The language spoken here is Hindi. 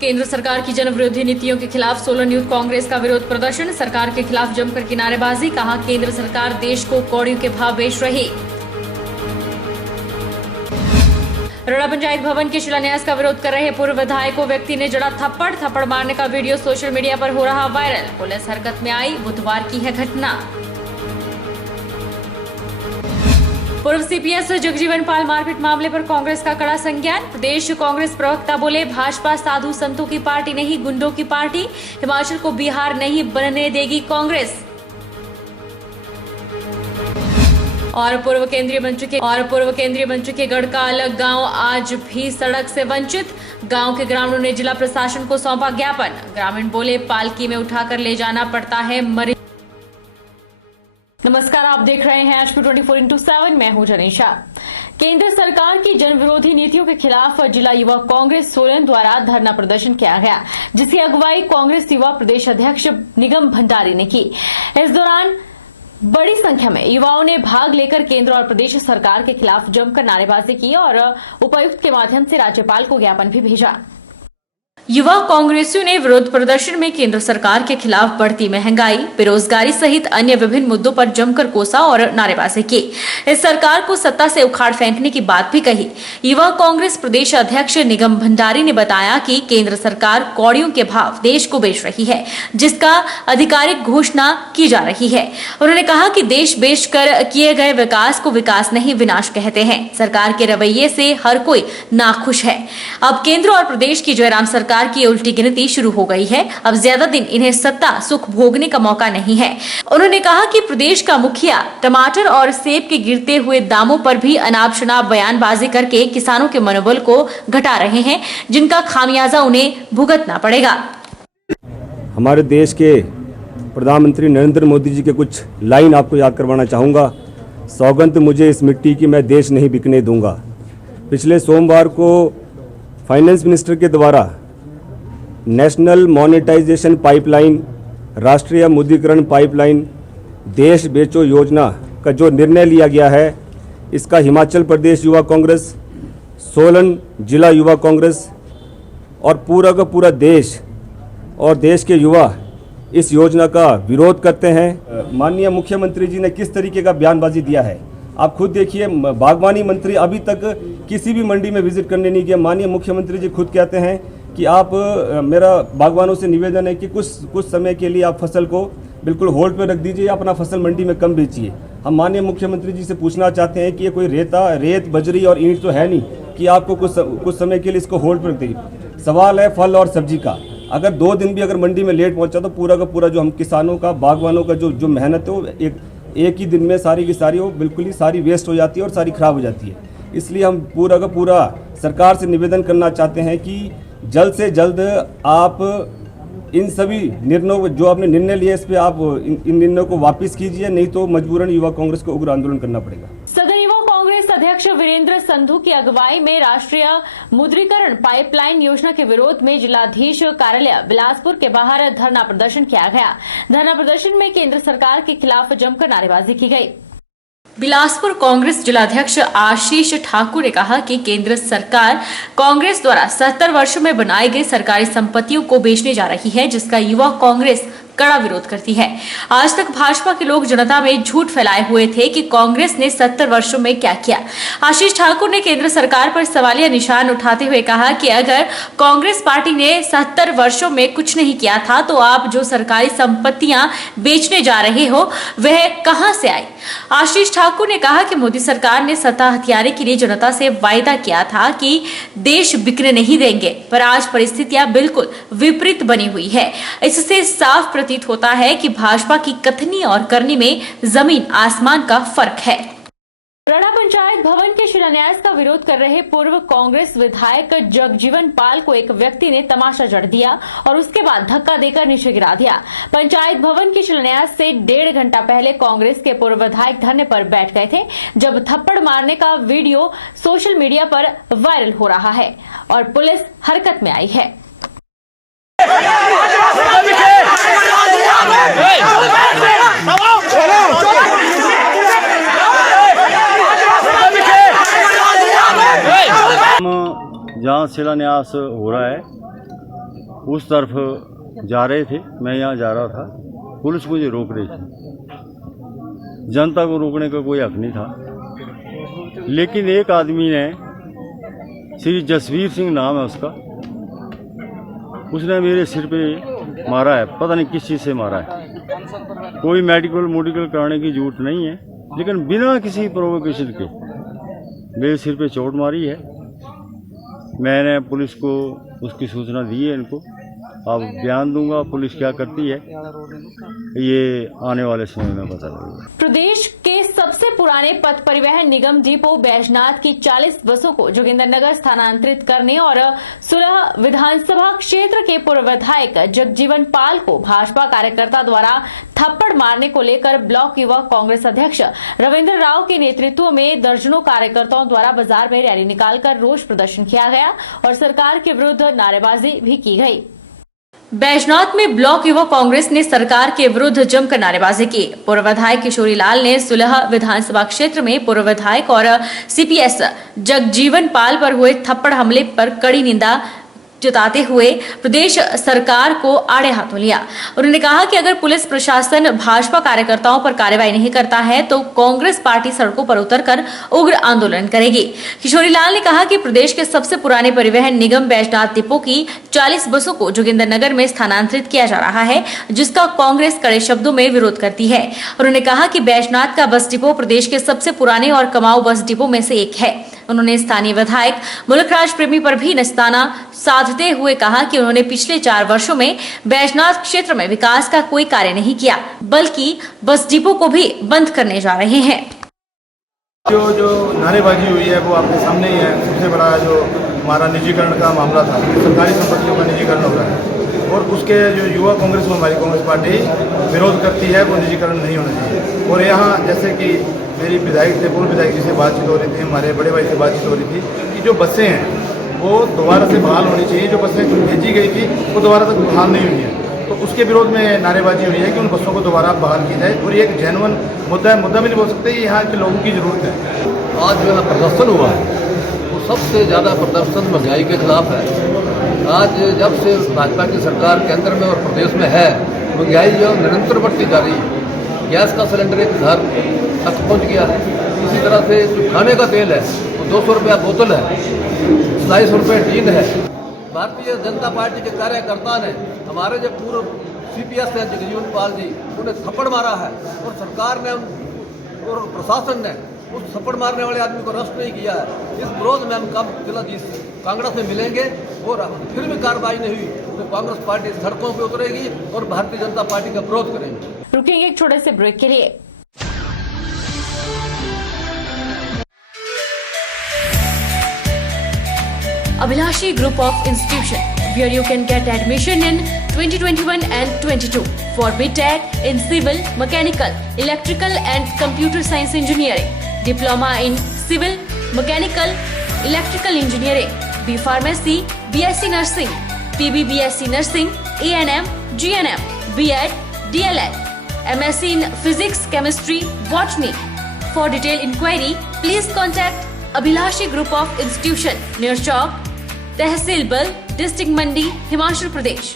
केंद्र सरकार की जन विरोधी नीतियों के खिलाफ सोलन यूथ कांग्रेस का विरोध प्रदर्शन। सरकार के खिलाफ जमकर किनारेबाजी। कहा, केंद्र सरकार देश को कौड़ियों के भाव बेच रही। रड़ा पंचायत भवन के शिलान्यास का विरोध कर रहे पूर्व विधायक को व्यक्ति ने जड़ा थप्पड़ मारने का वीडियो सोशल मीडिया पर हो रहा वायरल। पुलिस हरकत में आई। बुधवार की है घटना। पूर्व सीपीएस जगजीवन पाल मारपीट मामले पर कांग्रेस का कड़ा संज्ञान। प्रदेश कांग्रेस प्रवक्ता बोले, भाजपा साधु संतों की पार्टी नहीं, गुंडों की पार्टी। हिमाचल को बिहार नहीं बनने देगी कांग्रेस। और पूर्व केंद्रीय मंत्री के गढ़ का अलग गांव आज भी सड़क से वंचित। गांव के ग्रामीणों ने जिला प्रशासन को सौंपा ज्ञापन। ग्रामीण बोले, पालकी में उठाकर ले जाना पड़ता है मरीज। नमस्कार, आप देख रहे हैं HP 24x7। मैं हूं जनीशा। केंद्र सरकार की जन विरोधी नीतियों के खिलाफ जिला युवा कांग्रेस सोलन द्वारा धरना प्रदर्शन किया गया, जिसकी अगुवाई कांग्रेस युवा प्रदेश अध्यक्ष निगम भंडारी ने की। इस दौरान बड़ी संख्या में युवाओं ने भाग लेकर केंद्र और प्रदेश सरकार के खिलाफ जमकर नारेबाजी की और उपायुक्त के माध्यम से राज्यपाल को ज्ञापन भी भेजा। युवा कांग्रेसियों ने विरोध प्रदर्शन में केंद्र सरकार के खिलाफ बढ़ती महंगाई, बेरोजगारी सहित अन्य विभिन्न मुद्दों पर जमकर कोसा और नारेबाजी की। इस सरकार को सत्ता से उखाड़ फेंकने की बात भी कही। युवा कांग्रेस प्रदेश अध्यक्ष निगम भंडारी ने बताया कि केंद्र सरकार कौड़ियों के भाव देश को बेच रही है, जिसका आधिकारिक घोषणा की जा रही है। उन्होंने कहा कि देश बेचकर किए गए विकास को विकास नहीं, विनाश कहते हैं। सरकार के रवैये से हर कोई नाखुश है। अब केंद्र और प्रदेश की जयराम सरकार की उल्टी गिनती शुरू हो गई है। अब ज्यादा दिन इन्हें सत्ता सुख भोगने का मौका नहीं है। उन्होंने कहा कि प्रदेश का मुखिया टमाटर और सेब के गिरते हुए दामों पर भी अनाप शनाप बयानबाजी करके किसानों के मनोबल को घटा रहे हैं, जिनका खामियाजा उन्हें भुगतना पड़ेगा। हमारे देश के प्रधानमंत्री नरेंद्र मोदी जी के कुछ लाइन आपको याद करवाना चाहूँगा। सौगंध मुझे इस मिट्टी की, मैं देश नहीं बिकने दूंगा। पिछले सोमवार को फाइनेंस मिनिस्टर के द्वारा नेशनल मोनेटाइजेशन पाइपलाइन, राष्ट्रीय मुद्रीकरण पाइपलाइन, देश बेचो योजना का जो निर्णय लिया गया है, इसका हिमाचल प्रदेश युवा कांग्रेस, सोलन जिला युवा कांग्रेस और पूरा का पूरा देश और देश के युवा इस योजना का विरोध करते हैं। माननीय मुख्यमंत्री जी ने किस तरीके का बयानबाजी दिया है, आप खुद देखिए। बागवानी मंत्री अभी तक किसी भी मंडी में विजिट करने नहीं गया। माननीय मुख्यमंत्री जी खुद कहते हैं कि आप, मेरा बागवानों से निवेदन है कि कुछ समय के लिए आप फसल को बिल्कुल होल्ड पे रख दीजिए, अपना फसल मंडी में कम बेचिए। हम माननीय मुख्यमंत्री जी से पूछना चाहते हैं कि ये कोई रेत बजरी और ईंट तो है नहीं कि आपको कुछ समय के लिए इसको होल्ड पे रख दीजिए। सवाल है फल और सब्जी का। अगर 2 दिन भी अगर मंडी में लेट पहुंचा तो पूरा का पूरा जो हम किसानों का, बागवानों का जो मेहनत है वो एक ही दिन में सारी की सारी वो बिल्कुल ही सारी वेस्ट हो जाती है और सारी खराब हो जाती है। इसलिए हम पूरा का पूरा सरकार से निवेदन करना चाहते हैं कि जल्द से जल्द आप इन सभी निर्णयों, जो आपने निर्णय लिए, इस पे आप इन निर्णयों को वापस कीजिए, नहीं तो मजबूरन युवा कांग्रेस को उग्र आंदोलन करना पड़ेगा। सदन युवा कांग्रेस अध्यक्ष वीरेंद्र संधू की अगुवाई में राष्ट्रीय मुद्रीकरण पाइपलाइन योजना के विरोध में जिलाधीश कार्यालय बिलासपुर के बाहर धरना प्रदर्शन किया गया। धरना प्रदर्शन में केंद्र सरकार के खिलाफ जमकर नारेबाजी की गई। बिलासपुर कांग्रेस जिलाध्यक्ष आशीष ठाकुर ने कहा कि केंद्र सरकार कांग्रेस द्वारा 70 वर्षों में बनाई गई सरकारी संपत्तियों को बेचने जा रही है, जिसका युवा कांग्रेस कड़ा विरोध करती है। आज तक भाजपा के लोग जनता में झूठ फैलाए हुए थे कि कांग्रेस ने 70 वर्षों में क्या किया। आशीष ठाकुर ने केंद्र सरकार पर सवालिया निशान उठाते हुए कहा कि अगर कांग्रेस पार्टी ने 70 वर्षों में कुछ नहीं किया था तो आप जो सरकारी संपत्तियां बेचने जा रहे हो वह कहां से आई। आशीष ठाकुर ने कहा कि मोदी सरकार ने सत्ता हथियाने के लिए जनता से वायदा किया था कि देश बिकने नहीं देंगे, पर आज परिस्थितियां बिल्कुल विपरीत बनी हुई है। इससे साफ प्रतीत होता है कि भाजपा की कथनी और करनी में जमीन आसमान का फर्क है। रड़ा पंचायत भवन के शिलान्यास का विरोध कर रहे पूर्व कांग्रेस विधायक जगजीवन पाल को एक व्यक्ति ने तमाचा जड़ दिया और उसके बाद धक्का देकर नीचे गिरा दिया। पंचायत भवन के शिलान्यास से 1.5 घंटा पहले कांग्रेस के पूर्व विधायक धरने पर बैठ गए थे, जब थप्पड़ मारने का वीडियो सोशल मीडिया पर वायरल हो रहा है और पुलिस हरकत में आई है। जहाँ शिलान्यास हो रहा है उस तरफ जा रहे थे, मैं यहाँ जा रहा था, पुलिस मुझे रोक रही थी। जनता को रोकने का कोई हक नहीं था, लेकिन एक आदमी ने, श्री जसवीर सिंह नाम है उसका, उसने मेरे सिर पे मारा है। पता नहीं किस चीज़ से मारा है। कोई मेडिकल कराने की जरूरत नहीं है, लेकिन बिना किसी प्रोवोकेशन के मेरे सिर पे चोट मारी है। मैंने पुलिस को उसकी सूचना दी है। इनको अब बयान दूंगा, पुलिस क्या करती है ये आने वाले समय में पता लगेगा। प्रदेश के सबसे पुराने पथ परिवहन निगम डिपो बैजनाथ की 40 बसों को जोगिंदरनगर स्थानांतरित करने और सुलह विधानसभा क्षेत्र के पूर्व विधायक जगजीवन पाल को भाजपा कार्यकर्ता द्वारा थप्पड़ मारने को लेकर ब्लॉक युवा कांग्रेस अध्यक्ष रविंद्र राव के नेतृत्व में दर्जनों कार्यकर्ताओं द्वारा बाजार में रैली निकालकर रोष प्रदर्शन किया गया और सरकार के विरुद्ध नारेबाजी भी की गई। बैजनाथ में ब्लॉक युवा कांग्रेस ने सरकार के विरुद्ध जमकर नारेबाजी की। पूर्व विधायक किशोरी लाल ने सुलह विधानसभा क्षेत्र में पूर्व विधायक और सीपीएस जगजीवन पाल पर हुए थप्पड़ हमले पर कड़ी निंदा जताते हुए प्रदेश सरकार को आड़े हाथों लिया। उन्होंने कहा कि अगर पुलिस प्रशासन भाजपा कार्यकर्ताओं पर कार्रवाई नहीं करता है तो कांग्रेस पार्टी सड़कों पर उतरकर उग्र आंदोलन करेगी। किशोरी लाल ने कहा कि प्रदेश के सबसे पुराने परिवहन निगम बैजनाथ डिपो की 40 बसों को जोगिंदरनगर में स्थानांतरित किया जा रहा है, जिसका कांग्रेस कड़े शब्दों में विरोध करती है। उन्होंने कहा कि बैजनाथ का बस डिपो प्रदेश के सबसे पुराने और कमाऊ बस डिपो में से एक है। उन्होंने स्थानीय विधायक मुल्कराज प्रेमी पर भी निशाना साधते हुए कहा कि उन्होंने पिछले 4 वर्षों में बैजनाथ क्षेत्र में विकास का कोई कार्य नहीं किया, बल्कि बस डिपो को भी बंद करने जा रहे हैं। जो नारेबाजी हुई है वो आपके सामने ही है। सबसे बड़ा जो हमारा निजीकरण का मामला था, सरकारी संपत्तियों का निजीकरण हो रहा है और उसके जो युवा कांग्रेस में हमारी कांग्रेस पार्टी विरोध करती है, वो निजीकरण नहीं होना चाहिए। और यहाँ जैसे कि मेरी विधायक से, पूर्व विधायक जी से बातचीत हो रही थी, हमारे बड़े भाई से बातचीत हो रही थी कि जो बसें हैं वो दोबारा से बहाल होनी चाहिए। जो बसें भेजी गई थी वो दोबारा तक बहाल नहीं हुई है, तो उसके विरोध में नारेबाजी हुई है कि उन बसों को दोबारा बहाल की जाए। और ये एक जेन्युइन मुद्दा है, मुद्दा भी नहीं बोल सकते, यहाँ के लोगों की ज़रूरत है। आज जो है प्रदर्शन हुआ है वो सबसे ज़्यादा प्रदर्शन महंगाई के खिलाफ है। आज जब से भाजपा की सरकार केंद्र में और प्रदेश में है, महंगाई जो निरंतर बढ़ती जा रही है। गैस का सिलेंडर एक घर तक पहुंच गया है। इसी तरह से जो खाने का तेल है वो 200 रुपया बोतल है, 27 रुपये टीन है। भारतीय जनता पार्टी के कार्यकर्ता ने हमारे जो पूर्व सीपीएस हैं जगजीवन पाल जी, उन्हें थप्पड़ मारा है और सरकार ने और प्रशासन ने उस थप्पड़ मारने वाले आदमी को अरेस्ट नहीं किया है। इस विरोध में हम कब जिलाधीश कांग्रेस में मिलेंगे और फिर भी कार्रवाई नहीं हुई तो कांग्रेस पार्टी सड़कों पर उतरेगी और भारतीय जनता पार्टी का विरोध करेंगे। रुकेंगे एक छोटे से ब्रेक के लिए। Abhilashi Group of Institution, where you can get admission in 2021 and 22 for BTech in Civil, Mechanical, Electrical and Computer Science Engineering, Diploma in Civil, Mechanical, Electrical Engineering, B Pharmacy, BSc Nursing, PB BSc Nursing, A&M, GNM, B.Ed, DLEd, MSc in Physics, Chemistry, Botany. For detailed inquiry, please contact Abhilashi Group of Institution, near Chowk, Tehsil Bal, District Mandi, Himachal Pradesh.